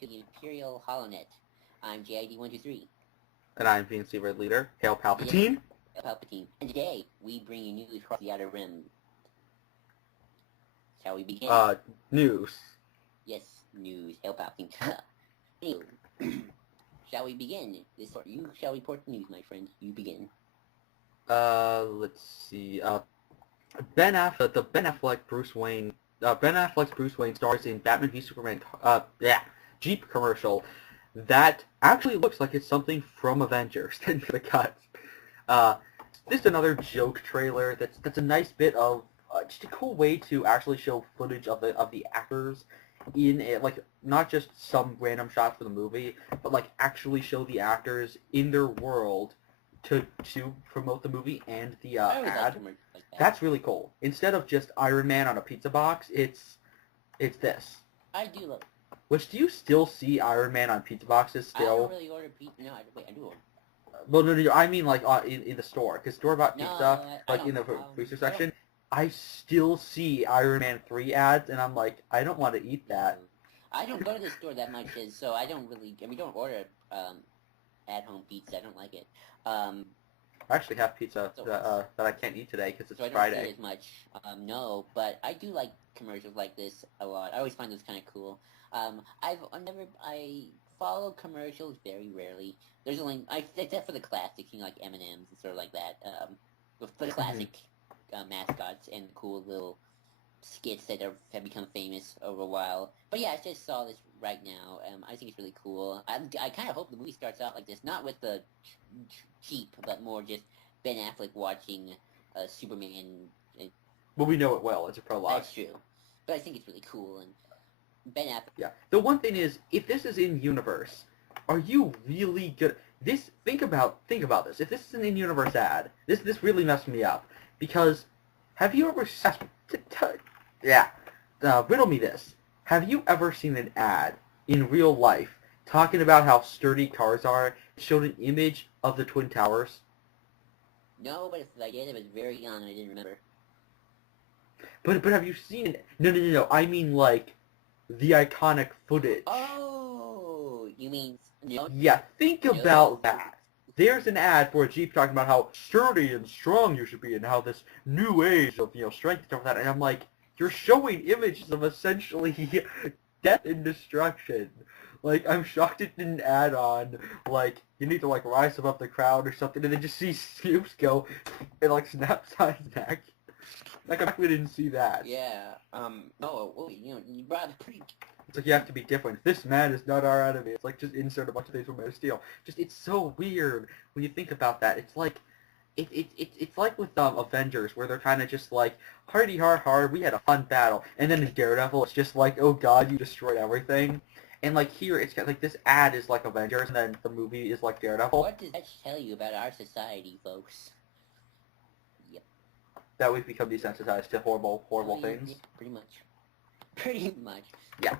to the Imperial Holonet. I'm JID123. And I'm VNC Red Leader. Hail Palpatine! Hail Palpatine. And today, we bring you news across the Outer Rim. Shall we begin? News. Yes, news. Hail Palpatine. Anyway, shall we begin? You shall report the news, my friend. You begin. Let's see. Ben Affleck's Bruce Wayne stars in Batman v Superman, Jeep commercial that actually looks like it's something from Avengers in the cuts. This is another joke trailer that's a nice bit of just a cool way to actually show footage of the actors in it, like not just some random shots for the movie, but like actually show the actors in their world to promote the movie and the ad. Like that. That's really cool. Instead of just Iron Man on a pizza box, it's this. I do love. Which, do you still see Iron Man on pizza boxes still? I don't really order pizza. No, I do order. Well, no, I mean like in the store, because store-bought pizza, like in the freezer section, I still see Iron Man 3 ads, and I'm like, I don't want to eat that. I don't go to the store that much, so I don't really. We don't order at-home pizza. I don't like it. I actually have pizza that I can't eat today because it's so I don't Friday. see it as much. No, but I do like commercials like this a lot. I always find those kind of cool. I follow commercials very rarely. There's only except for the classics, like M&Ms and sort of like that. For the classic mascots and cool little skits that have become famous over a while. But yeah, I just saw this right now. I think it's really cool. I kind of hope the movie starts out like this, not with the Jeep, but more just Ben Affleck watching Superman. Well, we know it well. It's a prologue. That's true. But I think it's really cool, and Ben Affleck. Yeah. The one thing is, if this is in universe, are you really good? Think about this. If this is an in-universe ad, this really messed me up, because have you ever riddle me this. Have you ever seen an ad in real life talking about how sturdy cars are, showed an image of the Twin Towers? No, but if I did, I was very young and I didn't remember. But have you seen it? No. I mean, like, the iconic footage. Oh, you mean... No, yeah, think about that. There's an ad for a Jeep talking about how sturdy and strong you should be and how this new age of, strength and stuff like that. And I'm like, you're showing images of essentially death and destruction. Like, I'm shocked it didn't add on, like, you need to, like, rise above the crowd or something, and then just see Scoops go and, like, snaps on his neck. Like, we didn't see that. Yeah, well, you brought a pretty... It's like, you have to be different. This man is not our enemy. It's like, just insert a bunch of things from Man of Steel. Just, it's so weird when you think about that. It's like, it's like with Avengers, where they're kind of just like, hardy har, we had a fun battle. And then in Daredevil, it's just like, oh god, you destroyed everything. And like here, it's kind of like this ad is like Avengers, and then the movie is like Daredevil. What does that tell you about our society, folks? Yep. That we've become desensitized to horrible things? Yeah, pretty much. Pretty much. Yeah.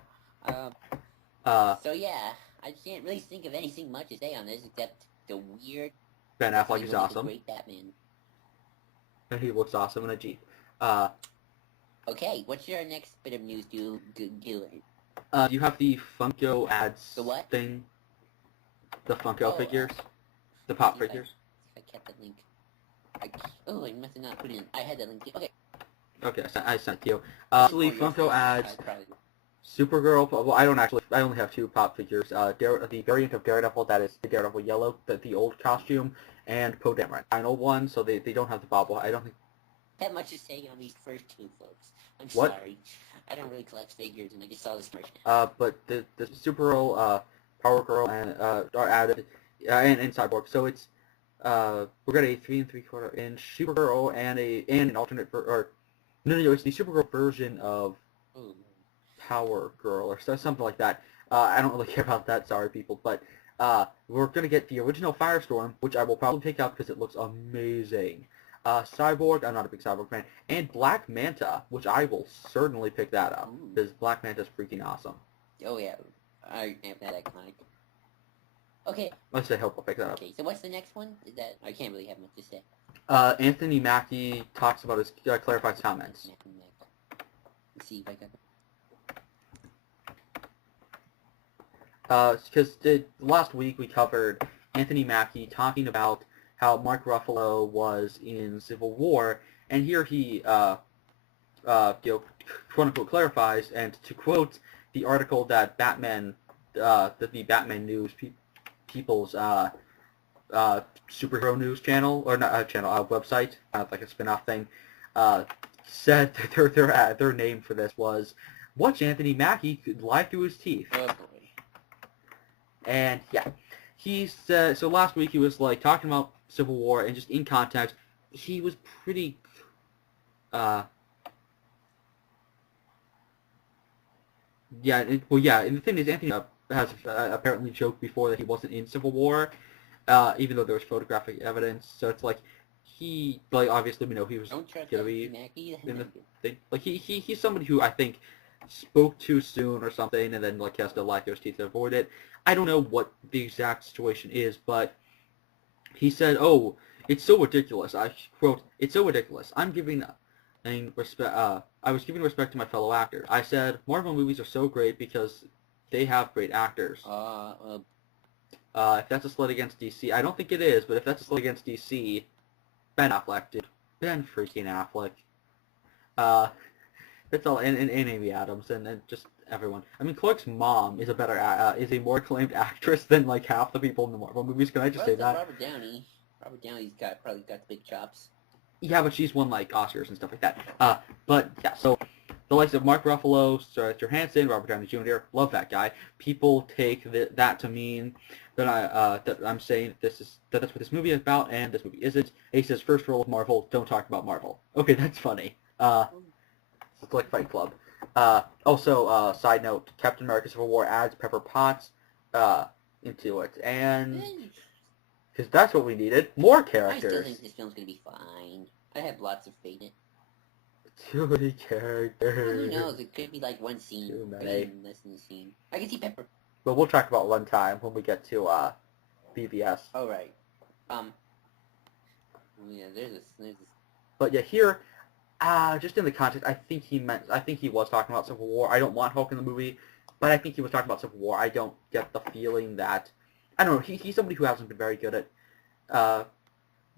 So yeah, I can't really think of anything much to say on this except the weird... Ben Affleck is awesome. Great Batman. And he looks awesome in a Jeep. Okay, what's your next bit of news dealing? You have the Funko ads the what? thing. The Funko figures. The pop figures. I kept that link. I must have not put it in. I had that link. Okay, I sent it to you. Actually, Funko ads. Supergirl. Well, I only have two pop figures. The variant of Daredevil, that is the Daredevil yellow, the old costume, and Poe Dameron. Final one, so they don't have the bobble. I don't think. Have much to say on these first two, folks. I'm what? Sorry. I don't really collect figures, and I just saw this merch. But the Supergirl, Power Girl, and are added, and Cyborg. So it's we're got a 3 3/4 inch Supergirl and an alternate it's the Supergirl version of Power Girl or something like that. I don't really care about that, sorry people, but we're gonna get the original Firestorm, which I will probably pick up because it looks amazing. Cyborg, I'm not a big Cyborg fan, and Black Manta, which I will certainly pick that up, because Black Manta's freaking awesome. Oh yeah, I am that iconic. Okay. Let's say hope I'll pick that up. Okay, so what's the next one? I can't really have much to say. Anthony Mackie talks about his, clarifies comments. Let's see if I got Because last week we covered Anthony Mackie talking about how Mark Ruffalo was in Civil War, and here he, quote unquote, clarifies, and to quote the article that the Batman News People's superhero news channel, or not channel, website, like a spin-off thing, said that their name for this was "Watch Anthony Mackie could lie through his teeth." Oh boy. And yeah, he said, so last week he was like talking about Civil War, and just in context, he was pretty, and and the thing is, Anthony has apparently joked before that he wasn't in Civil War, even though there was photographic evidence, so it's like, obviously we know he was Don't trust gonna be Mackie. in the thing. Like, he's somebody who I think spoke too soon or something, and then like has to lie through his teeth to avoid it. I don't know what the exact situation is, but he said, "Oh, it's so ridiculous." I quote, "It's so ridiculous. I was giving respect to my fellow actor. I said Marvel movies are so great because they have great actors. If that's a slight against DC, I don't think it is, but if that's a slight against DC, Ben Affleck did. Ben freaking Affleck. That's all, and Amy Adams, and just everyone. I mean, Clark's mom is is a more acclaimed actress than like half the people in the Marvel movies. Can I just say that? Robert Downey. Robert Downey's probably got the big chops. Yeah, but she's won like Oscars and stuff like that. But yeah, so the likes of Mark Ruffalo, Scarlett Johansson, Robert Downey Jr. Love that guy. People take that to mean that I'm saying that's what this movie is about, and this movie isn't. And he says first rule of Marvel, don't talk about Marvel. Okay, that's funny. It's like Fight Club. Also, side note, Captain America Civil War adds Pepper Potts into it, and because that's what we needed, more characters. I still think this film's gonna be fine. I have lots of faith in it. Too many characters. Well, who knows? It could be like one scene, Too many. even less than a scene. I can see Pepper. But we'll talk about one time when we get to BvS. Oh right. Yeah, there's this. But yeah, here, just in the context, I think he was talking about Civil War. I don't want Hulk in the movie, but I think he was talking about Civil War. I don't get the feeling that, I don't know, he's somebody who hasn't been very good at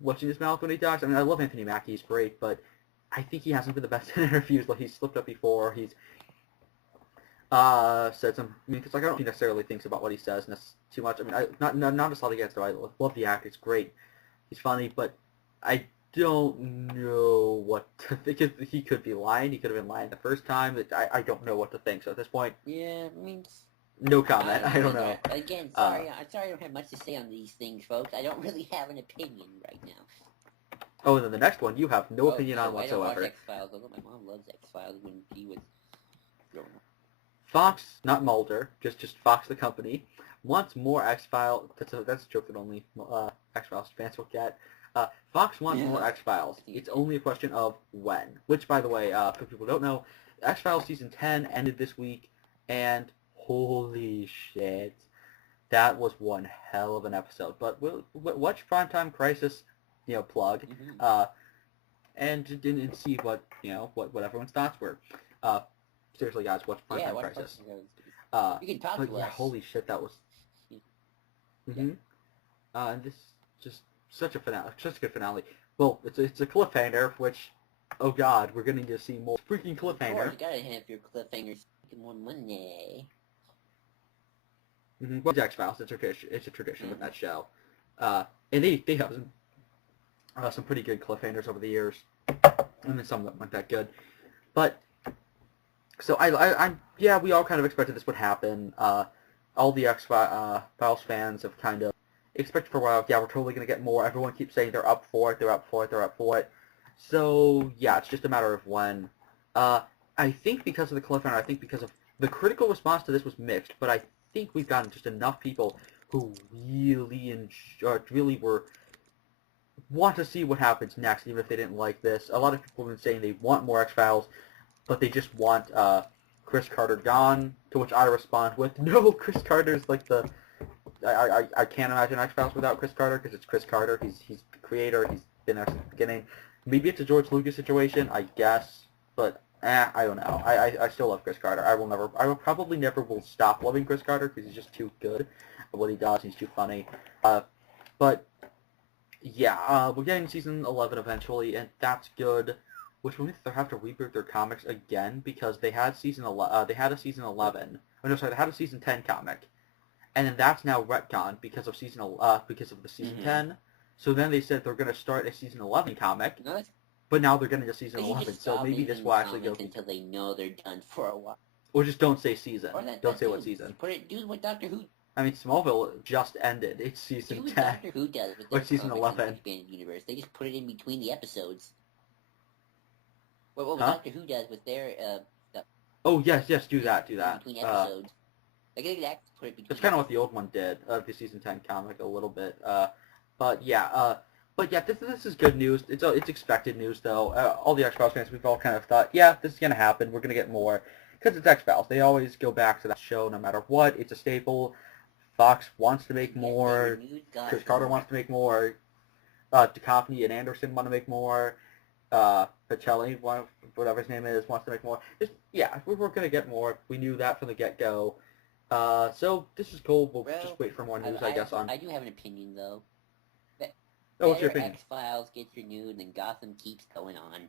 watching his mouth when he talks. I mean, I love Anthony Mackie, he's great, but I think he hasn't been the best in interviews. Like, he's slipped up before, he's said some, I mean, because like, I don't think he necessarily thinks about what he says too much. I mean, not a slot against him. I love the actor, it's great, he's funny, but I don't know what to think. He could be lying. He could have been lying the first time. I don't know what to think. So at this point, yeah, I mean, no comment. I don't know. Again, sorry, I'm sorry I don't have much to say on these things, folks. I don't really have an opinion right now. Oh, and then the next one you have no opinion on whatsoever. I don't watch X-Files, although my mom loves X-Files when she was growing up. Fox, not Mulder, just Fox the company, wants more X-Files. That's a joke that only X-Files fans will get. Fox wants more X-Files. It's only a question of when. Which, by the way, for people who don't know, X-Files Season 10 ended this week, and holy shit, that was one hell of an episode. But we'll watch Primetime Crisis, plug, and see what, what everyone's thoughts were. Seriously, guys, watch Primetime Crisis. You can talk to us. Yeah, holy shit, that was... And this just... Such a good finale. Well, it's a cliffhanger, which, oh god, we're going to see more freaking cliffhanger. Of course, you gotta have your cliffhangers making more money. Well, it's X-Files. It's a tradition with that show. And they have some pretty good cliffhangers over the years, and then some that weren't that good. But so yeah, we all kind of expected this would happen. All the X-Files fans have kind of expected for a while, yeah, we're totally going to get more. Everyone keeps saying they're up for it. So, yeah, it's just a matter of when. I think because of the cliffhanger, I think because of the critical response to this was mixed, but I think we've gotten just enough people who really want to see what happens next, even if they didn't like this. A lot of people have been saying they want more X-Files, but they just want Chris Carter gone, to which I respond with, no, Chris Carter's like the... I can't imagine X-Files without Chris Carter, because it's Chris Carter. He's the creator. He's been there since the beginning. Maybe it's a George Lucas situation, I guess, but I don't know. I still love Chris Carter. I will probably never will stop loving Chris Carter because he's just too good at what he does. He's too funny. But yeah, we're getting season 11 eventually, and that's good. Which means they have to reboot their comics again because they had season 11. They had a season 11. Oh no, sorry, they had a season 10 comic, and then that's now retconned because of because of the season 10. So then they said they're going to start a season 11 comic. No, But now they're getting to season they 11, just so stop maybe this making will actually go. comics until they know they're done for a while. Or just don't say season. Or Don't say what season. Do what Doctor Who. I mean, Smallville just ended. It's season Do what 10. Doctor Who does with their Or season comics in the 11. expanded universe. They just put it in between the episodes. What Huh? Doctor Who does with their stuff. Oh yes, do that. Between episodes. Like they actually put it between. That's kind of what the old one did. The season 10 comic a little bit. But yeah. This is good news. It's expected news though. All the X-Files fans, we've all kind of thought, yeah, this is gonna happen. We're gonna get more because it's X-Files. They always go back to that show no matter what. It's a staple. Fox wants to make more. Chris Carter wants to make more. Duchovny and Anderson want to make more. Pacelli, whatever his name is, wants to make more. We're gonna get more. We knew that from the get-go. So this is cool. We'll just wait for more news, I guess. I do have an opinion though. Oh, what's your opinion? X-Files gets renewed and Gotham keeps going on.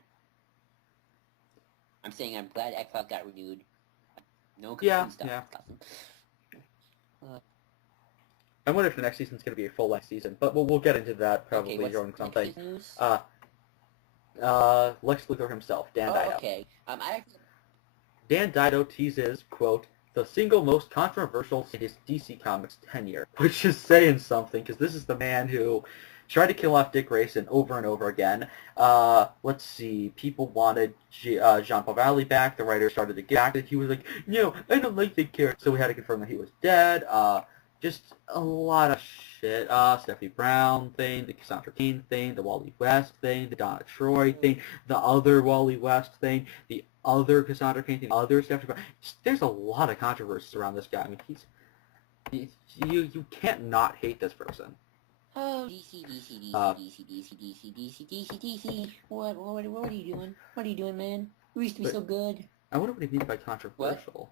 I'm saying I'm glad X-Files got renewed. No stuff. Yeah. Gotham. I wonder if the next season's going to be a full-length season, but we'll get into that probably during something. News? Lex Luthor himself, Dan Dido. Okay. Dan Dido teases, quote, the single most controversial in his DC Comics tenure, which is saying something, because this is the man who tried to kill off Dick Grayson over and over again. Let's see, people wanted Jean-Paul Valley back, the writer started to get back, and he was like, no, I don't like the character, so we had to confirm that he was dead. Just a lot of shit. Stephanie Brown thing, the Cassandra Cain thing, the Wally West thing, the Donna Troy thing, the other Wally West thing, the other Cassandra Cain thing, the other Stephanie Brown. There's a lot of controversies around this guy. I mean, you can't not hate this person. Oh, DC. What are you doing? What are you doing, man? We used to be so good. I wonder what he means by controversial. What?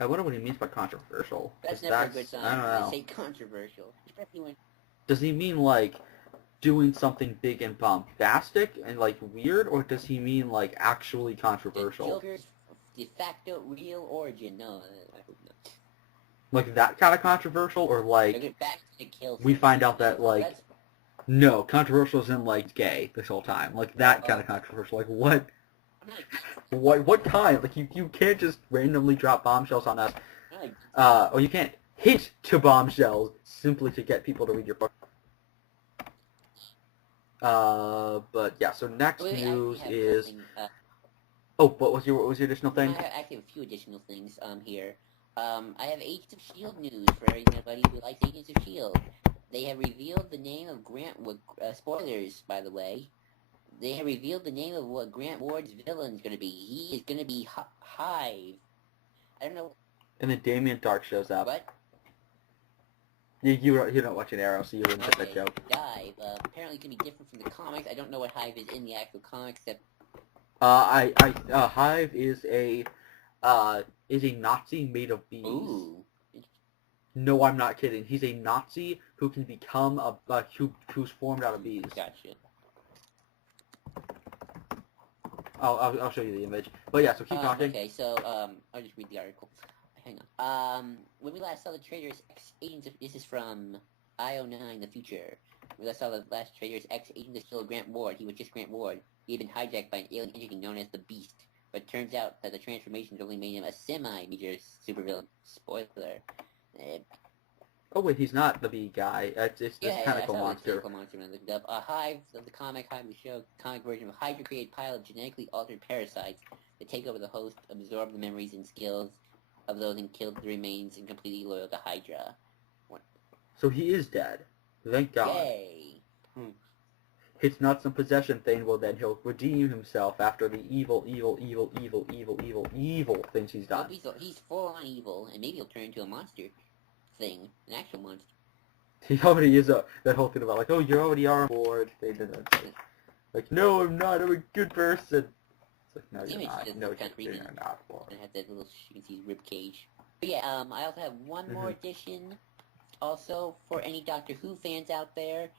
I wonder what he means by controversial. That's never a good sign. I don't know. They say controversial. Especially when... Does he mean, like, doing something big and bombastic and, like, weird? Or does he mean, like, actually controversial? The Joker's de facto real origin. No, I hope not. Like, that kind of controversial? Or, like, we find out that, like... No, controversial isn't, like, gay this whole time. Like, that kind of controversial. Like, what? What kind? Like, you can't just randomly drop bombshells on us. Or you can't hint to bombshells simply to get people to read your book. But yeah, so next news is... what was your additional thing? I actually have a few additional things here. I have Agents of S.H.I.E.L.D. news for everybody who likes Agents of S.H.I.E.L.D. They have revealed the name of Grant Wood... spoilers, by the way. They have revealed the name of what Grant Ward's villain is going to be. He is going to be Hive. I don't know... And then Damien Dark shows up. What? You don't watch an Arrow, so you wouldn't get that joke. Hive. Apparently it's going to be different from the comics. I don't know what Hive is in the actual comics, except... Hive is a Nazi made of bees. Ooh. No, I'm not kidding. He's a Nazi who can become who's formed out of bees. Gotcha. I'll show you the image. But yeah, so keep talking. Okay, so, I'll just read the article. Hang on. When we last saw the traitors, ex-agents of... This is from IO9, the future. When we last saw the last traitors, ex-agent of S.H.I.E.L.D. Grant Ward. He was just Grant Ward. He had been hijacked by an alien entity known as the Beast. But it turns out that the transformations only made him a semi-major supervillain. Spoiler. Oh wait, he's not the bee guy. It's this tentacle monster. Tentacle monster when I looked it up. Hive, of the comic, Hive the show, comic version of Hydra created pile of genetically altered parasites that take over the host, absorb the memories and skills of those and kill the remains and completely loyal to Hydra. So he is dead. Thank God. Yay. It's not some possession thing. Well, then he'll redeem himself after the evil things he's done. He's full on evil, and maybe he'll turn into a monster thing, an actual monster. He already is that whole thing about like, oh, you already are on board. They did that. Like, no, I'm not. I'm a good person. It's like, no, The you're image not. just No, looks kind of creepy. you're not. Well, And it has that little, you can see rib cage. But yeah, I also have one more addition, also for any Doctor Who fans out there.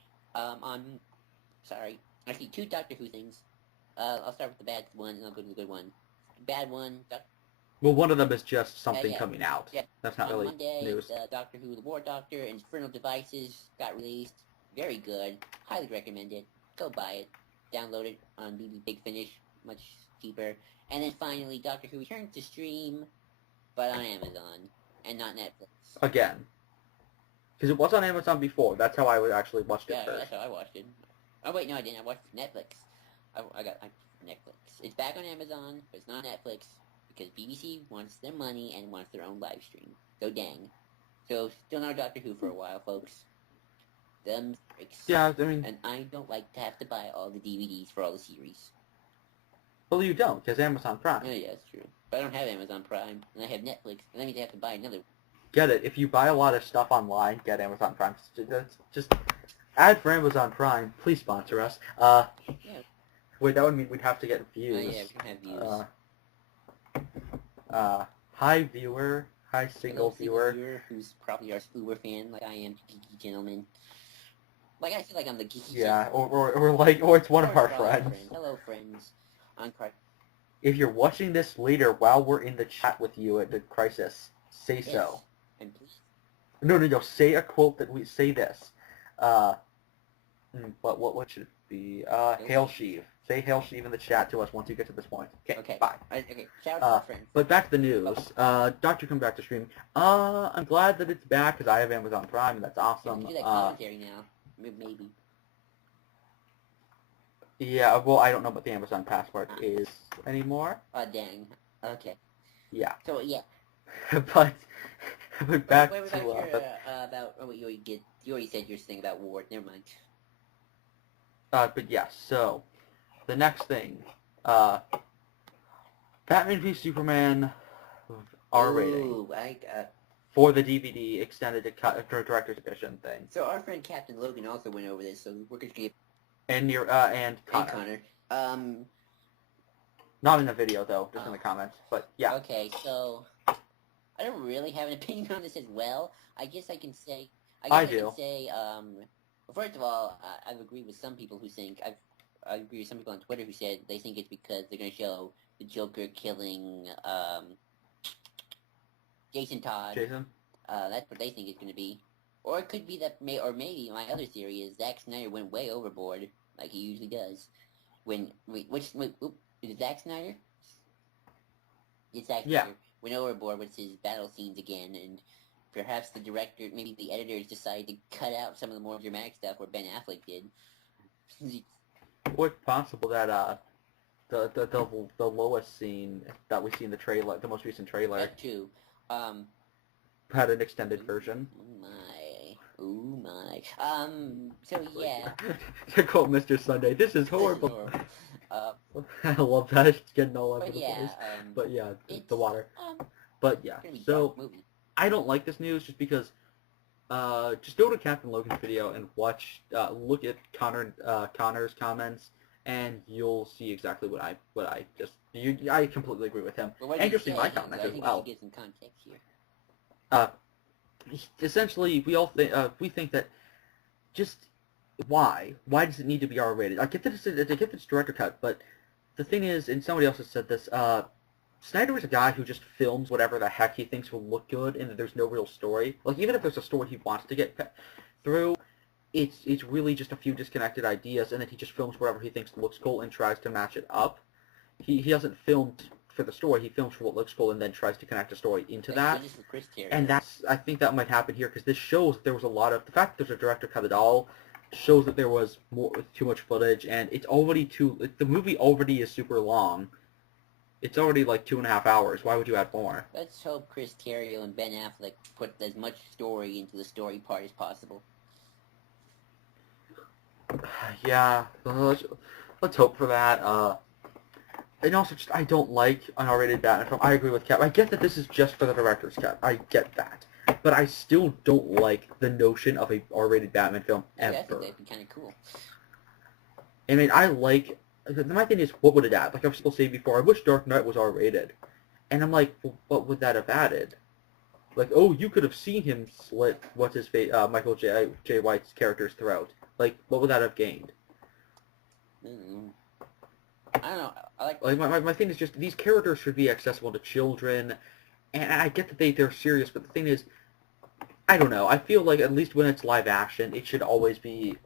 Actually, two Doctor Who things. I'll start with the bad one, and I'll go to the good one. Bad one, well, one of them is just something coming out. Yeah. That's not on really Monday, news. Doctor Who, the War Doctor, and Infernal Devices got released. Very good. Highly recommend it. Go buy it. Download it on BB Big Finish. Much cheaper. And then finally, Doctor Who returns to stream, but on Amazon, and not Netflix. Again. Because it was on Amazon before. That's how I actually watched it Yeah, first. that's how I watched it. Oh wait, no I didn't. I watched Netflix. I got Netflix. It's back on Amazon, but it's not Netflix, because BBC wants their money and wants their own live stream. So dang. So still not Doctor Who for a while, folks. Them breaks. Yeah, I mean... And I don't like to have to buy all the DVDs for all the series. Well, you don't, because Amazon Prime. Oh yeah, that's true. But I don't have Amazon Prime, and I have Netflix, and that means I have to buy another. Get it. If you buy a lot of stuff online, get Amazon Prime. Just add for Amazon Prime. Please sponsor us. Yeah. Wait, that would mean we'd have to get Oh views. yeah, we can have views. High viewer, high single viewer. Who's probably our Uber fan, like I am, geeky gentleman. Like I feel like I'm the geeky. Yeah, gentleman. or it's one of our Or friends. Hello, friends. On If you're watching this later while we're in the chat with you at the crisis, say yes. so. And please. No. Say a quote that we say this. But what should it be? Hail Sheev. Say Hail Sheev in the chat to us once you get to this point. Okay. Bye. Okay. Shout out to our friends. But back to the news. Doctor come back to stream. I'm glad that it's back because I have Amazon Prime and that's awesome. You can do that commentary now. Maybe. Yeah. Well, I don't know what the Amazon password is anymore. Dang. Okay. Yeah. So yeah. but back Wait, to about you already said your thing about Ward. Never mind. But yeah. So the next thing, Batman v Superman R rating. Ooh, For the DVD extended director's edition thing. So our friend Captain Logan also went over this, so we're going to get... And Connor. Not in the video, though, just in the comments. But, yeah. Okay, so... I don't really have an opinion on this as well. I guess I can say... I do. First of all, I agree with some people who think... I agree with some people on Twitter who said they think it's because they're going to show the Joker killing... Jason Todd. That's what they think it's going to be. Or it could be that, or maybe my other theory is Zack Snyder went way overboard, like he usually does. Is it Zack Snyder? It's Zack Snyder. Went overboard with his battle scenes again, and perhaps the director, maybe the editors decided to cut out some of the more dramatic stuff where Ben Affleck did. Or it's possible that, the lowest scene that we see in the trailer, the most recent trailer. That too. Had an extended version. Oh my. So yeah. To quote Mr. Sunday, this is horrible. I love that. It's getting all over the place. But yeah, the water. But yeah, so I don't like this news just because. Just go to Captain Logan's video and watch. Look at Connor's comments, and you'll see exactly what I just. I completely agree with him. And you'll see my comments as well. Get some context here. Essentially, we think that just why does it need to be R-rated? I get that it's director cut, but the thing is, and somebody else has said this, Snyder is a guy who just films whatever the heck he thinks will look good, and that there's no real story. Like, even if there's a story he wants to get through, it's really just a few disconnected ideas, and then he just films whatever he thinks looks cool and tries to match it up. He hasn't filmed for the story, he films for what looks cool and then tries to connect a story into that. And I think that might happen here, because this shows that there was a lot of, the fact that there's a director cut at all shows that there was too much footage, and it's already the movie already is super long. It's already like 2.5 hours. Why would you add more? Let's hope Chris Terrio and Ben Affleck put as much story into the story part as possible. Yeah, let's hope for that. And also, I don't like an R-rated Batman film. I agree with Cap. I get that this is just for the director's cut. I get that. But I still don't like the notion of a R-rated Batman film ever. I think that'd be kind of cool. I mean, I like my thing is, what would it add? Like I've still said before, I wish Dark Knight was R-rated. And I'm like, well, what would that have added? Like, oh, you could have seen him slit Michael J. White's character's throat. Like, what would that have gained? Mm. I don't know. I like my thing is just these characters should be accessible to children, and I get that they're serious, but the thing is, I don't know. I feel like at least when it's live action, it should always be,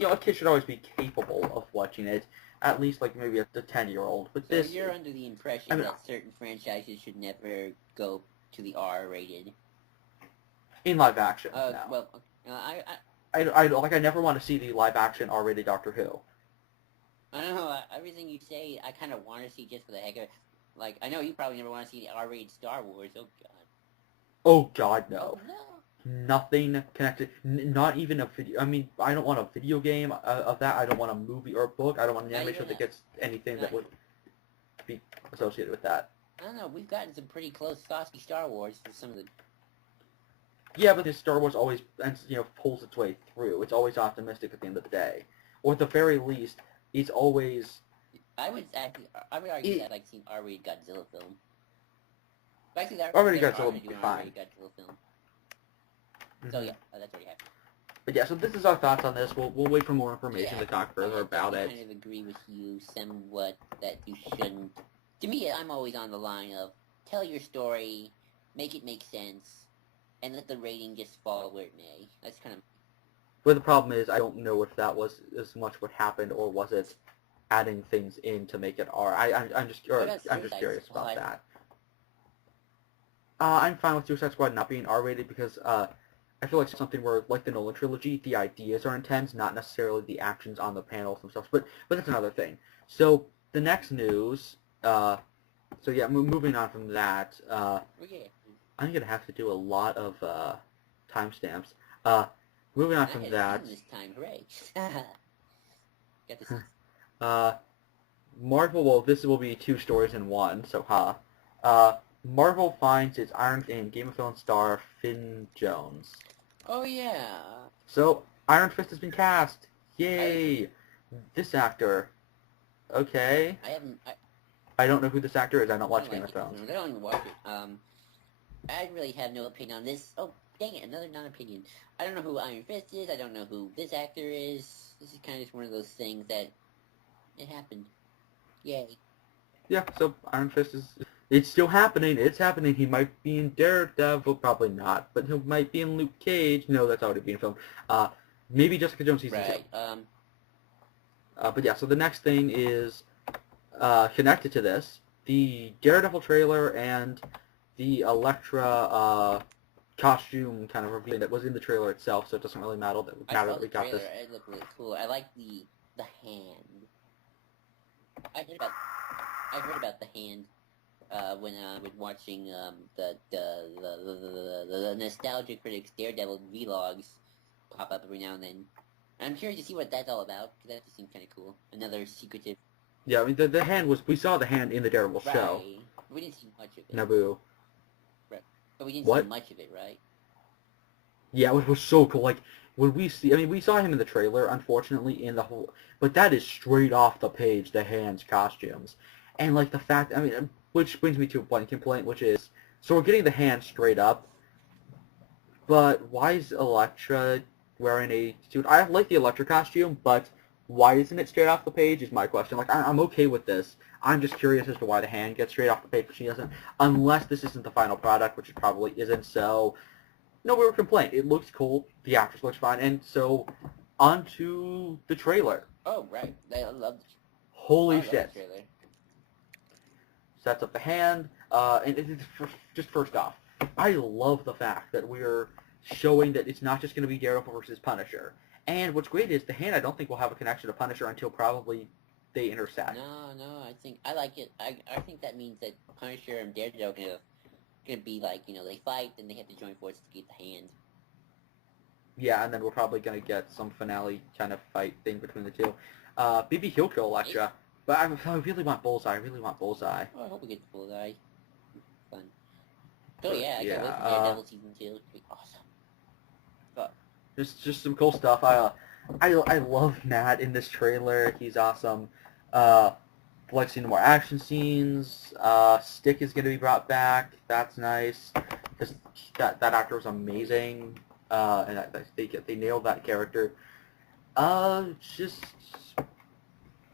a kid should always be capable of watching it. At least like maybe a 10-year-old. But so you're under the impression that certain franchises should never go to the R-rated in live action. No. Well, I never want to see the live action R-rated Doctor Who. I don't know. Everything you say, I kind of want to see just for the heck of it. Like, I know you probably never want to see the R-rated Star Wars. Oh God. Oh God, no. Oh, no. Nothing connected. Not even a video. I mean, I don't want a video game of that. I don't want a movie or a book. I don't want an animation that gets anything that would be associated with that. I don't know. We've gotten some pretty close saucy Star Wars for some of the. Yeah, but this Star Wars always, pulls its way through. It's always optimistic at the end of the day, or at the very least, it's always. I would argue that I'd like to see an R-rated Godzilla film. Actually, R-rated Godzilla would be fine. Godzilla film. So yeah, that's already happened. But yeah, so this is our thoughts on this. We'll wait for more information to talk further about it. I kind of agree with you somewhat that you shouldn't. To me, I'm always on the line of tell your story, make it make sense, and let the rating just fall where it may. That's kind of. But the problem is, I don't know if that was as much what happened, or was it adding things in to make it R. I'm just curious about that. I'm fine with Suicide Squad not being R-rated because I feel like something where, like the Nolan trilogy, the ideas are intense, not necessarily the actions on the panels themselves. But that's another thing. So the next news. So yeah, moving on from that. I'm gonna have to do a lot of timestamps. Moving on from that. This time, hooray! Marvel. Well, this will be 2 stories in one. So Marvel finds its Iron and Game of Thrones star Finn Jones. Oh yeah. So Iron Fist has been cast. Yay! This actor. Okay. I don't know who this actor is. I don't watch Game of Thrones. I don't even watch it. I really have no opinion on this. Oh, dang it, another non-opinion. I don't know who Iron Fist is. I don't know who this actor is. This is kind of just one of those things that it happened. Yay. Yeah. So Iron Fist is. It's still happening. It's happening. He might be in Daredevil. Probably not. But he might be in Luke Cage. No, that's already being filmed. Maybe Jessica Jones season 2. But yeah, so the next thing is connected to this. The Daredevil trailer and the Elektra costume kind of reveal that was in the trailer itself, so it doesn't really matter that we got this. It looked really cool. I like the hand. I heard about the hand. When watching the Nostalgia Critics Daredevil vlogs pop up every now and then. I'm curious to see what that's all about, because that just seems kind of cool. Another secretive... Yeah, I mean, the hand was... We saw the hand in the Daredevil show. We didn't see much of it. Naboo. Right. But we didn't see much of it, right? Yeah, it was so cool. Like, when we see... I mean, we saw him in the trailer, unfortunately, in the whole... But that is straight off the page, the hand's costumes. And, like, the fact... I mean... Which brings me to one complaint, which is, so we're getting the hand straight up, but why is Elektra wearing a suit? I like the Elektra costume, but why isn't it straight off the page is my question. Like, I'm okay with this. I'm just curious as to why the hand gets straight off the page, but she doesn't, unless this isn't the final product, which it probably isn't, so no we were complaint. It looks cool, the actress looks fine, and so on to the trailer. Oh, right. I love the Holy shit. Trailer. Sets up the hand, and just first off, I love the fact that we're showing that it's not just going to be Daredevil versus Punisher. And what's great is the hand I don't think will have a connection to Punisher until probably they intersect. No, I like it. I think that means that Punisher and Daredevil are gonna be like, they fight, and they have to join forces to get the hand. Yeah, and then we're probably gonna get some finale kind of fight thing between the two. BB he'll kill Elektra. But I really want Bullseye. Oh, I hope we get the Bullseye. Fun. Oh yeah, I can't wait for Daredevil season 2. It'll be awesome. Just some cool stuff. I love Matt in this trailer. He's awesome. Like seeing more action scenes. Stick is going to be brought back. That's nice because that actor was amazing, and they nailed that character. Just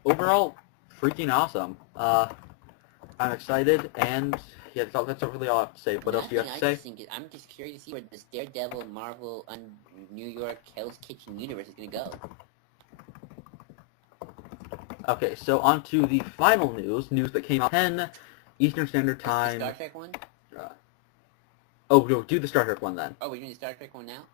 overall freaking awesome. I'm excited, and yeah, that's really all I have to say. What else do you have to say? I'm just curious to see where this Daredevil, Marvel, New York, Hell's Kitchen universe is going to go. Okay, so on to the final news that came out 10 Eastern Standard Time. The Star Trek one? Oh, no, do the Star Trek one then. Oh, we're doing the Star Trek one now?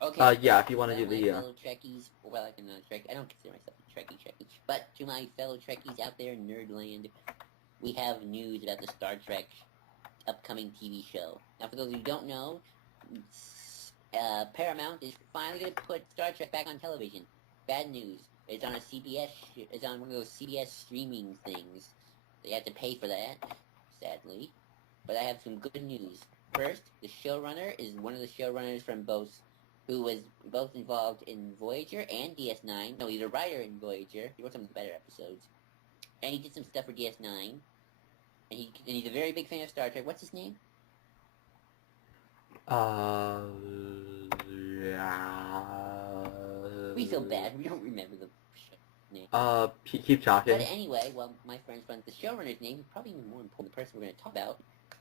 Okay. Yeah, if you want to do the... fellow Trekkies, well, I don't consider myself a Trekkie, but to my fellow Trekkies out there in Nerdland, we have news about the Star Trek upcoming TV show. Now, for those of you who don't know, Paramount is finally going to put Star Trek back on television. Bad news. It's on it's on one of those CBS streaming things. You have to pay for that, sadly. But I have some good news. First, the showrunner is one of the showrunners from who was both involved in Voyager and DS9. No, he's a writer in Voyager. He wrote some of the better episodes. And he did some stuff for DS9. And he's a very big fan of Star Trek. What's his name? Yeah... We feel bad. We don't remember the name. Keep talking. But anyway, well, my friends found the showrunner's name, probably even more important, the person we're going to talk about.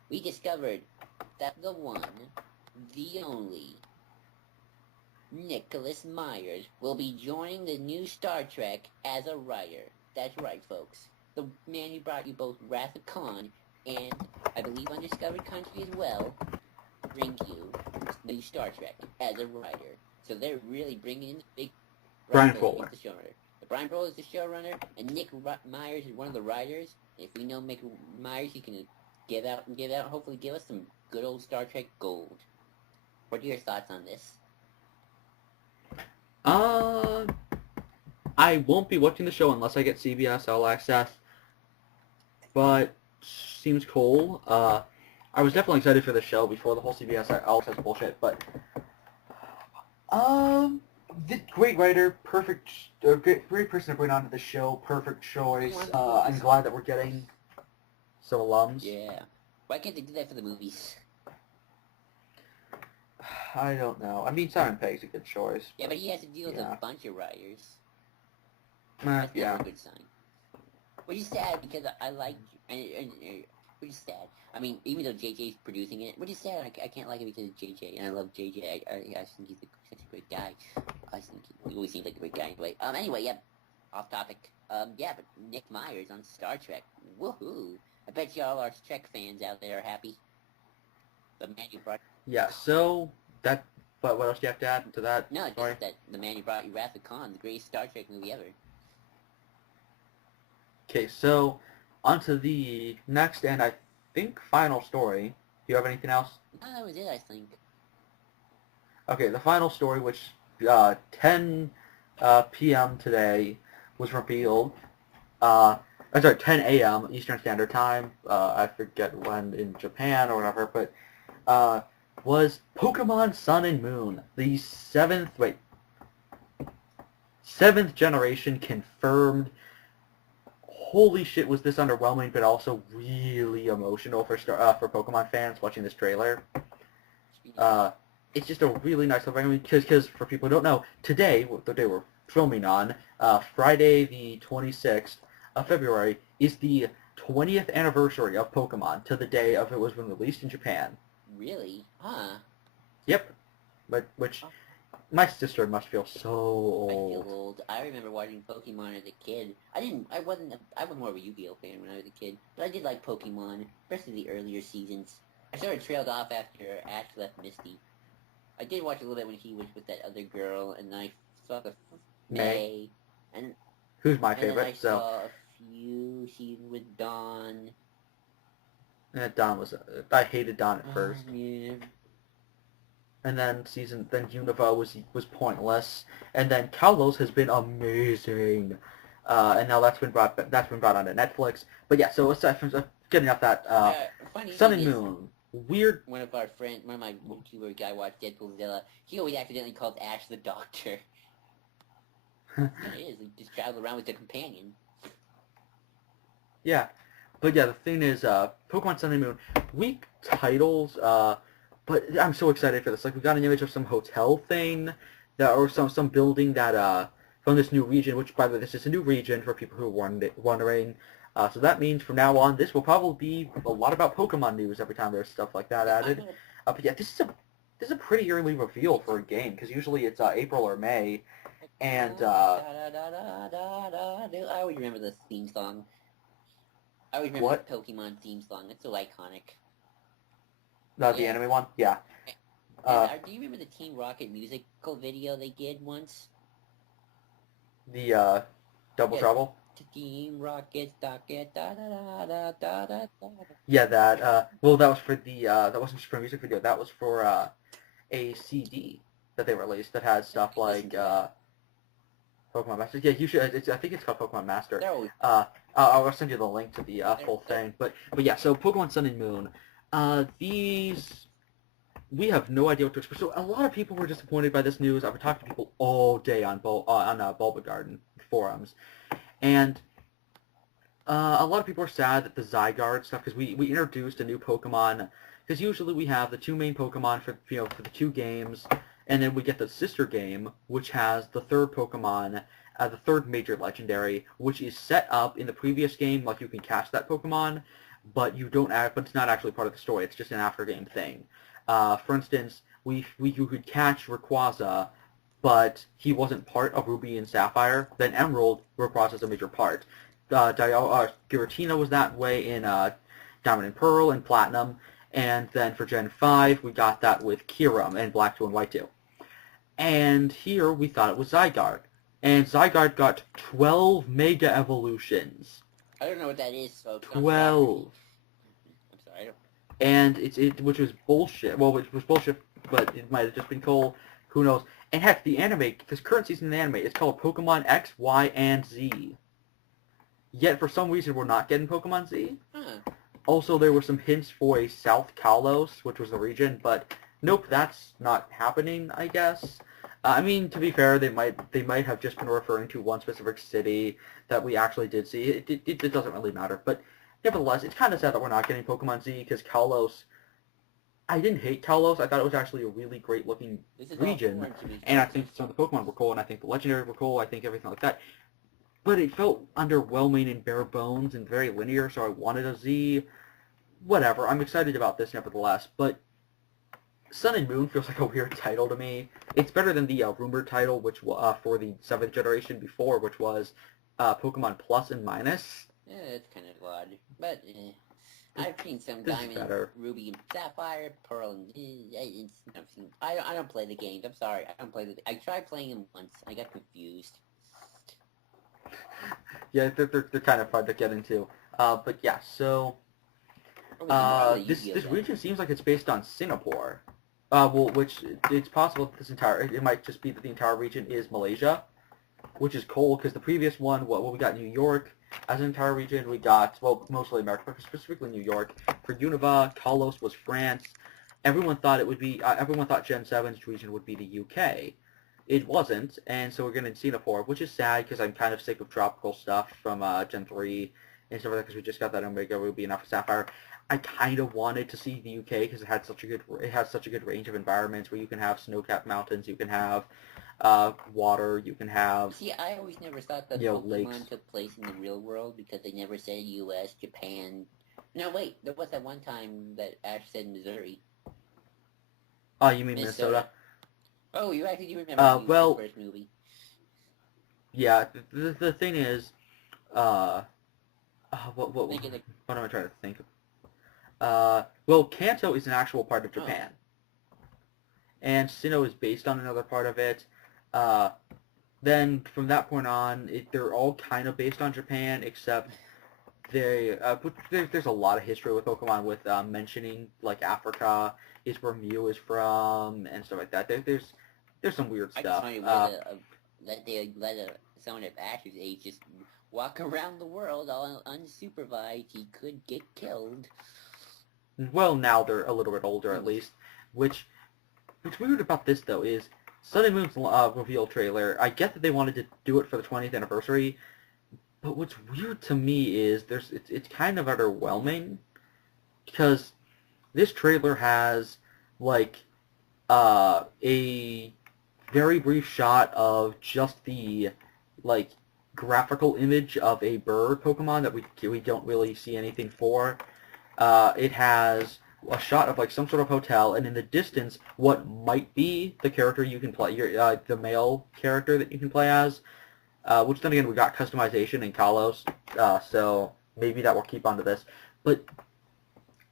We discovered that the one, the only, Nicholas Myers will be joining the new Star Trek as a writer. That's right, folks. The man who brought you both Wrath of Khan and, I believe, Undiscovered Country as well, bring you new Star Trek as a writer. So they're really bringing in the big... Brian Fuller. The showrunner. Brian Fuller is the showrunner, and Nick Myers is one of the writers. If we know Nick Myers, he can give out, hopefully give us some good old Star Trek gold. What are your thoughts on this? I won't be watching the show unless I get CBS All Access, but seems cool. I was definitely excited for the show before the whole CBS All Access bullshit, but great writer, great person to bring onto the show, perfect choice. I'm glad that we're getting some alums. Yeah. Why can't they do that for the movies? I don't know. I mean, Simon Pegg's a good choice. Yeah, but he has to deal with a bunch of writers. That's never a good sign. Which is sad because I like... which is sad. I mean, even though JJ's producing it, which is sad, I can't like it because of JJ, and I love JJ. I think he's such a great guy. I think he always seems like a great guy anyway. Anyway, yeah, off topic. Yeah, but Nick Myers on Star Trek. Woohoo! I bet y'all are Trek fans out there are happy. The man you brought... Yeah, so, but what else do you have to add to that? No, just that the man who brought you Wrath of Khan, the greatest Star Trek movie ever. Okay, so, on to the next and I think final story. Do you have anything else? No, that was it, I think. Okay, the final story, which 10 p.m. today was revealed. 10 a.m. Eastern Standard Time. I forget when in Japan or whatever, but was Pokemon Sun and Moon, the seventh generation confirmed. Holy shit, was this underwhelming, but also really emotional for Pokemon fans watching this trailer. It's just a really nice look. I mean, because for people who don't know, today, the day we're filming on, Friday the 26th of February, is the 20th anniversary of Pokemon to the day of it was when released in Japan. Really? Huh. Yep. Which... My sister must feel so old. I feel old. I remember watching Pokemon as a kid. I was more of a Yu-Gi-Oh fan when I was a kid, but I did like Pokemon, especially the earlier seasons. I sort of trailed off after Ash left Misty. I did watch a little bit when he was with that other girl, and I saw the May. And who's my favorite? I saw a few seasons with Dawn. Dawn was... I hated Dawn at first. Yeah. And then Unova was pointless, and then Kalos has been amazing, and now that's been brought onto Netflix. But yeah, so aside from getting off that, Sun and Moon, weird. One of my YouTuber guy watched Deadpoolzilla. He always accidentally called Ash the Doctor. It is. He just traveled around with a companion. Yeah. But yeah, the thing is, Pokemon Sun and Moon, weak titles, but I'm so excited for this. Like, we got an image of some hotel thing, or some building that, from this new region, which, by the way, this is a new region for people who are wondering. So that means from now on, this will probably be a lot about Pokemon news every time there's stuff like that Yeah, added. But yeah, this is a pretty early reveal for a game, because usually it's April or May, and I always remember this theme song. I always remember what? the Pokemon theme song. It's so iconic. The Yeah. anime one? Yeah. Do you remember the Team Rocket musical video they did once? The Double Yeah. Trouble? Team Rocket, Rocket, da da da da da da da. Yeah, that, well, that was for the, that wasn't just for a music video, that was for, a CD that they released that had stuff like, Pokemon Master. Yeah, you should, I think it's called Pokemon Master. I'll send you the link to the, full thing. But yeah, so Pokemon Sun and Moon, these, we have no idea what to expect. So a lot of people were disappointed by this news. I've been talking to people all day on Bulba Garden forums, and a lot of people are sad that the Zygarde stuff, because we introduced a new Pokemon, because usually we have the two main Pokemon for for the two games, and then we get the sister game, which has the third Pokemon, the third major legendary, which is set up in the previous game, like you can catch that Pokemon, but you don't. But it's not actually part of the story. It's just an after game thing. For instance, you could catch Rayquaza, but he wasn't part of Ruby and Sapphire. Then Emerald, Rayquaza's a major part. Giratina was that way in Diamond and Pearl and Platinum, and then for Gen 5, we got that with Kyurem and Black 2 and White 2. And here, we thought it was Zygarde. And Zygarde got 12 Mega Evolutions. I don't know what that is, folks. 12. I'm sorry, I don't... And which was bullshit. Well, which was bullshit, but it might have just been cool. Who knows? And heck, the anime, this current season of the anime, it's called Pokemon X, Y, and Z. Yet, for some reason, we're not getting Pokemon Z. Huh. Also, there were some hints for a South Kalos, which was the region, but nope, that's not happening, I guess. I mean, to be fair, they might have just been referring to one specific city that we actually did see. It doesn't really matter, but nevertheless, it's kind of sad that we're not getting Pokemon Z, because Kalos, I didn't hate Kalos. I thought it was actually a really great-looking region, and I think some of the Pokemon were cool, and I think the Legendary were cool, I think everything like that. But it felt underwhelming and bare bones and very linear, so I wanted a Z. Whatever, I'm excited about this nevertheless, but Sun and Moon feels like a weird title to me. It's better than the rumored title, which for the 7th generation before, which was Pokemon Plus and Minus. Yeah, it's kind of odd, but I've seen some Diamond, Ruby, and Sapphire, Pearl, and I don't play the games. I'm sorry, I tried playing them once. I got confused. Yeah, they're kind of hard to get into. But yeah, so this region seems like it's based on Singapore. Well, which it's possible that it might just be that the entire region is Malaysia, which is cool because the previous one, we got New York as an entire region. We got, well, mostly America, but specifically New York. For Unova, Kalos was France. Everyone thought it would be. Everyone thought Gen 7's region would be the UK. It wasn't, and so we're getting Singapore, which is sad because I'm kind of sick of tropical stuff from Gen 3 and stuff like that because we just got that Omega Ruby and Alpha Sapphire. I kind of wanted to see the UK because it has such a good range of environments where you can have snow-capped mountains, you can have water, you can have See, I always never thought that Pokemon lakes. took place in the real world because they never said U.S., Japan. No, wait, there was that one time that Ash said Missouri. Oh, you mean Minnesota? Oh, you actually do remember the first movie. Yeah, the thing is, what am I trying to think of? Well, Kanto is an actual part of Japan. And Sinnoh is based on another part of it. Then, from that point on, they're all kind of based on Japan, except there's a lot of history with Pokemon, with mentioning, like, Africa is where Mew is from, and stuff like that. There's some weird stuff. I just let someone of Ash's age just walk around the world all unsupervised. He could get killed. Well, now they're a little bit older, at least. What's weird about this, though, is Sun and Moon's reveal trailer, I get that they wanted to do it for the 20th anniversary, But what's weird to me is it's kind of underwhelming because this trailer has like a very brief shot of just the like graphical image of a bird Pokemon that we don't really see anything for. It has a shot of like some sort of hotel, and in the distance, what might be the character you can play, the male character that you can play as. Which then again, we got customization in Kalos, so maybe that will keep onto this. But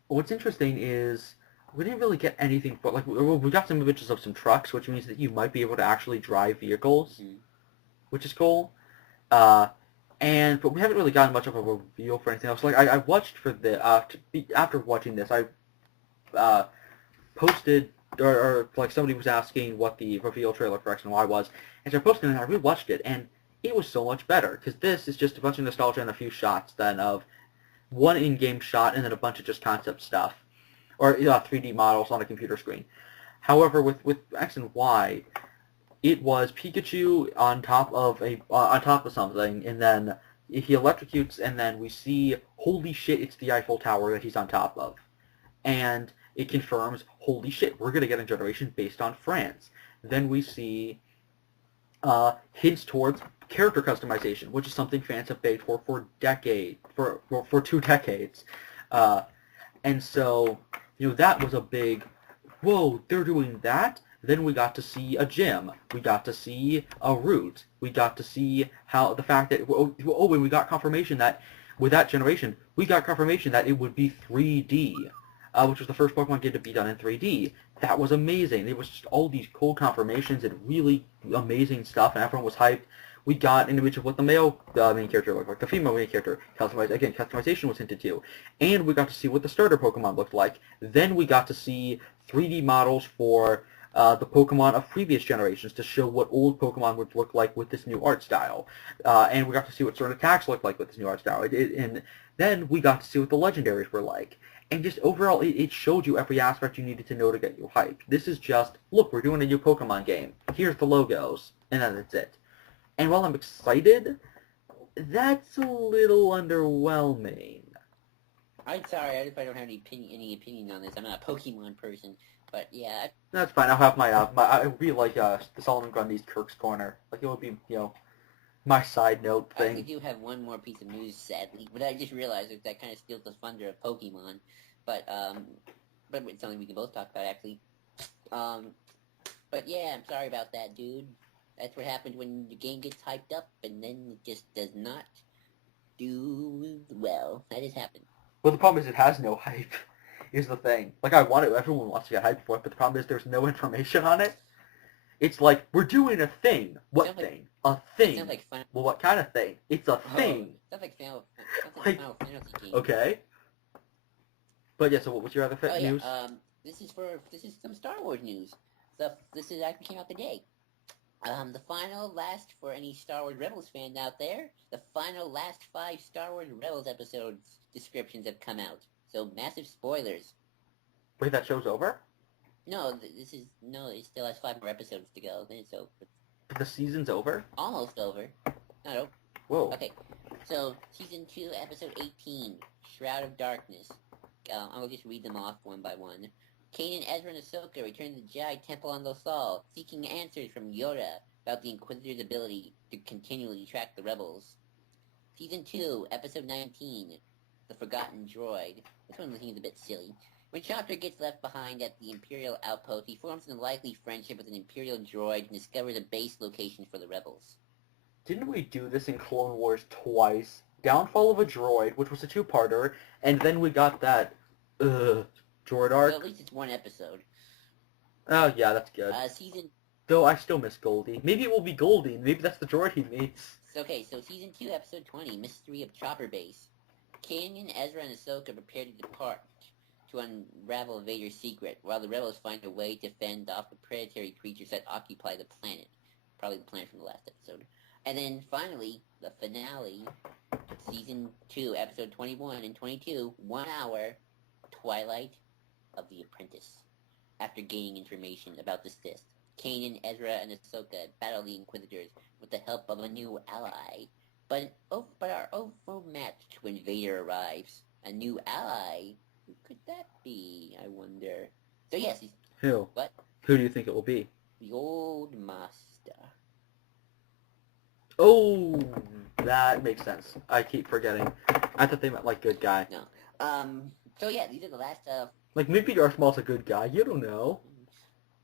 what's interesting is we didn't really get anything, but like we got some images of some trucks, which means that you might be able to actually drive vehicles, which is cool. But we haven't really gotten much of a reveal for anything else. Like I watched for the after watching this, I posted or like somebody was asking what the reveal trailer for X and Y was, and so I posted it and I rewatched it, and it was so much better because this is just a bunch of nostalgia and a few shots then of one in-game shot and then a bunch of just concept stuff or 3D models on a computer screen. However, with X and Y, it was Pikachu on top of something, and then he electrocutes, and then we see, holy shit, it's the Eiffel Tower that he's on top of, and it confirms, holy shit, we're gonna get a generation based on France. Then we see hints towards character customization, which is something fans have begged for 2 decades, and so that was a big, whoa, they're doing that. Then we got to see a gym. We got to see a route. We got to see how the fact that and we got confirmation that with that generation, we got confirmation that it would be 3D, which was the first Pokemon game to be done in 3D. That was amazing. It was just all these cool confirmations and really amazing stuff, and everyone was hyped. We got an image of what the male main character looked like, the female main character. Customization was hinted to. And we got to see what the starter Pokemon looked like. Then we got to see 3D models for the Pokemon of previous generations to show what old Pokemon would look like with this new art style. And we got to see what certain attacks looked like with this new art style. And then we got to see what the legendaries were like. And just overall, it showed you every aspect you needed to know to get you hyped. This is just, look, we're doing a new Pokemon game. Here's the logos. And then that's it. And while I'm excited, that's a little underwhelming. I'm sorry if I don't have any opinion on this. I'm not a Pokemon person, but yeah. That's fine. I'll have I would be like the Solomon Grundy's Kirk's Corner. Like it would be, my side note thing. I do have one more piece of news, sadly, but I just realized that kind of steals the thunder of Pokemon. But it's something we can both talk about, actually. But yeah, I'm sorry about that, dude. That's what happens when the game gets hyped up and then it just does not do well. That has happened. Well, the problem is it has no hype, is the thing. Like, everyone wants to get hyped for it, but the problem is there's no information on it. It's like, we're doing a thing. What thing? A thing. Sounds like fun. Well, what kind of thing? It's a thing. Sounds like Final Fantasy game. Okay. But yeah, so what was your other news? This is some Star Wars news. This actually came out today. The final last, for any Star Wars Rebels fan out there, the final last 5 Star Wars Rebels episodes descriptions have come out. So, massive spoilers. Wait, that show's over? No, it still has 5 more episodes to go, then it's over. The season's over? Almost over. Not over. Whoa. Okay, so, Season 2, Episode 18, Shroud of Darkness. I'll just read them off one by one. Kanan, Ezra, and Ahsoka return to the Jedi Temple on Lothal, seeking answers from Yoda about the Inquisitor's ability to continually track the rebels. Season 2, Episode 19, The Forgotten Droid. This one seems a bit silly. When Chopper gets left behind at the Imperial outpost, he forms an unlikely friendship with an Imperial droid and discovers a base location for the rebels. Didn't we do this in Clone Wars twice? Downfall of a Droid, which was a 2-parter, and then we got that, droid arc. Well, at least it's one episode. Oh, yeah, that's good. Though I still miss Goldie. Maybe it will be Goldie. Maybe that's the droid he meets. Okay, so Season 2, Episode 20, Mystery of Chopper Base. Kanan, Ezra, and Ahsoka prepare to depart to unravel Vader's secret, while the rebels find a way to fend off the predatory creatures that occupy the planet. Probably the planet from the last episode. And then, finally, the finale, Season 2, Episode 21 and 22, 1 hour, Twilight of the Apprentice. After gaining information about the Sith, Kanan, Ezra, and Ahsoka battle the Inquisitors with the help of a new ally, But our overmatched when Vader arrives. A new ally? Who could that be, I wonder? So yes, he's... Who? What? Who do you think it will be? The old master. Oh, that makes sense. I keep forgetting. I thought they meant, like, good guy. No. So yeah, these are the last, Like, maybe Darth Maul's a good guy. You don't know.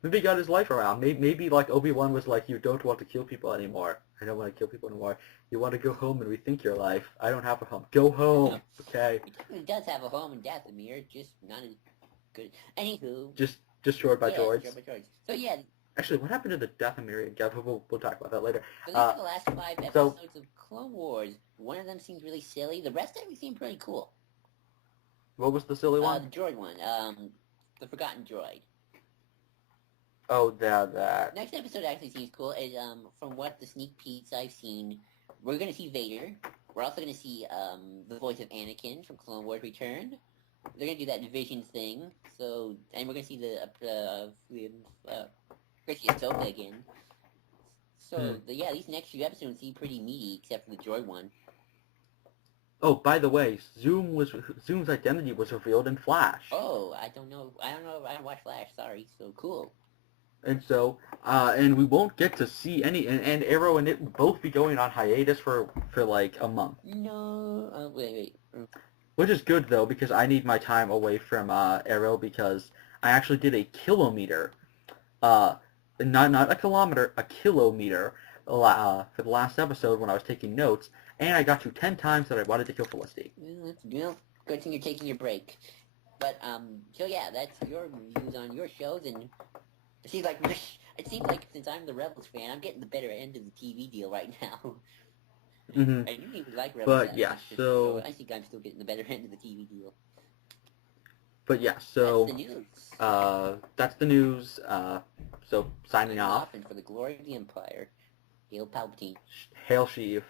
Maybe he got his life around. Maybe like, Obi-Wan was like, you don't want to kill people anymore. I don't want to kill people anymore. You want to go home and rethink your life. I don't have a home. Go home, okay? He definitely does have a home in Dathomir, just not as good. Anywho. Just destroyed by droids. Destroyed by droids. So yeah. Actually, what happened to the Dathomirian? Yeah, we'll talk about that later. So these are the last 5 episodes of Clone Wars. One of them seems really silly. The rest of them seem pretty cool. What was the silly one? The droid one. The Forgotten Droid. Oh, that. Next episode actually seems cool. Is from what the sneak peeks I've seen, we're gonna see Vader. We're also gonna see the voice of Anakin from Clone Wars Returned. They're gonna do that Vision thing. So, and we're gonna see Chrissy Ahsoka again. So these next few episodes seem pretty meaty, except for the droid one. Oh, by the way, Zoom's identity was revealed in Flash. Oh, I don't know. I don't watch Flash. Sorry. So cool. And so, and we won't get to see any, and Arrow and it will both be going on hiatus for like a month. No, wait. Which is good though, because I need my time away from Arrow, because I actually did a kilometer, not a kilometer, a kilometer, for the last episode when I was taking notes, and I got to 10 times that I wanted to kill Felicity. Good thing you're taking your break. But so yeah, that's your views on your shows, and it seems like since I'm the Rebels fan, I'm getting the better end of the TV deal right now. Mm-hmm. I didn't even like Rebels. But yeah, so I think I'm still getting the better end of the TV deal. But yeah, so that's the news. That's the news. So signing off. And for the glory of the Empire, hail Palpatine. Hail Sheev.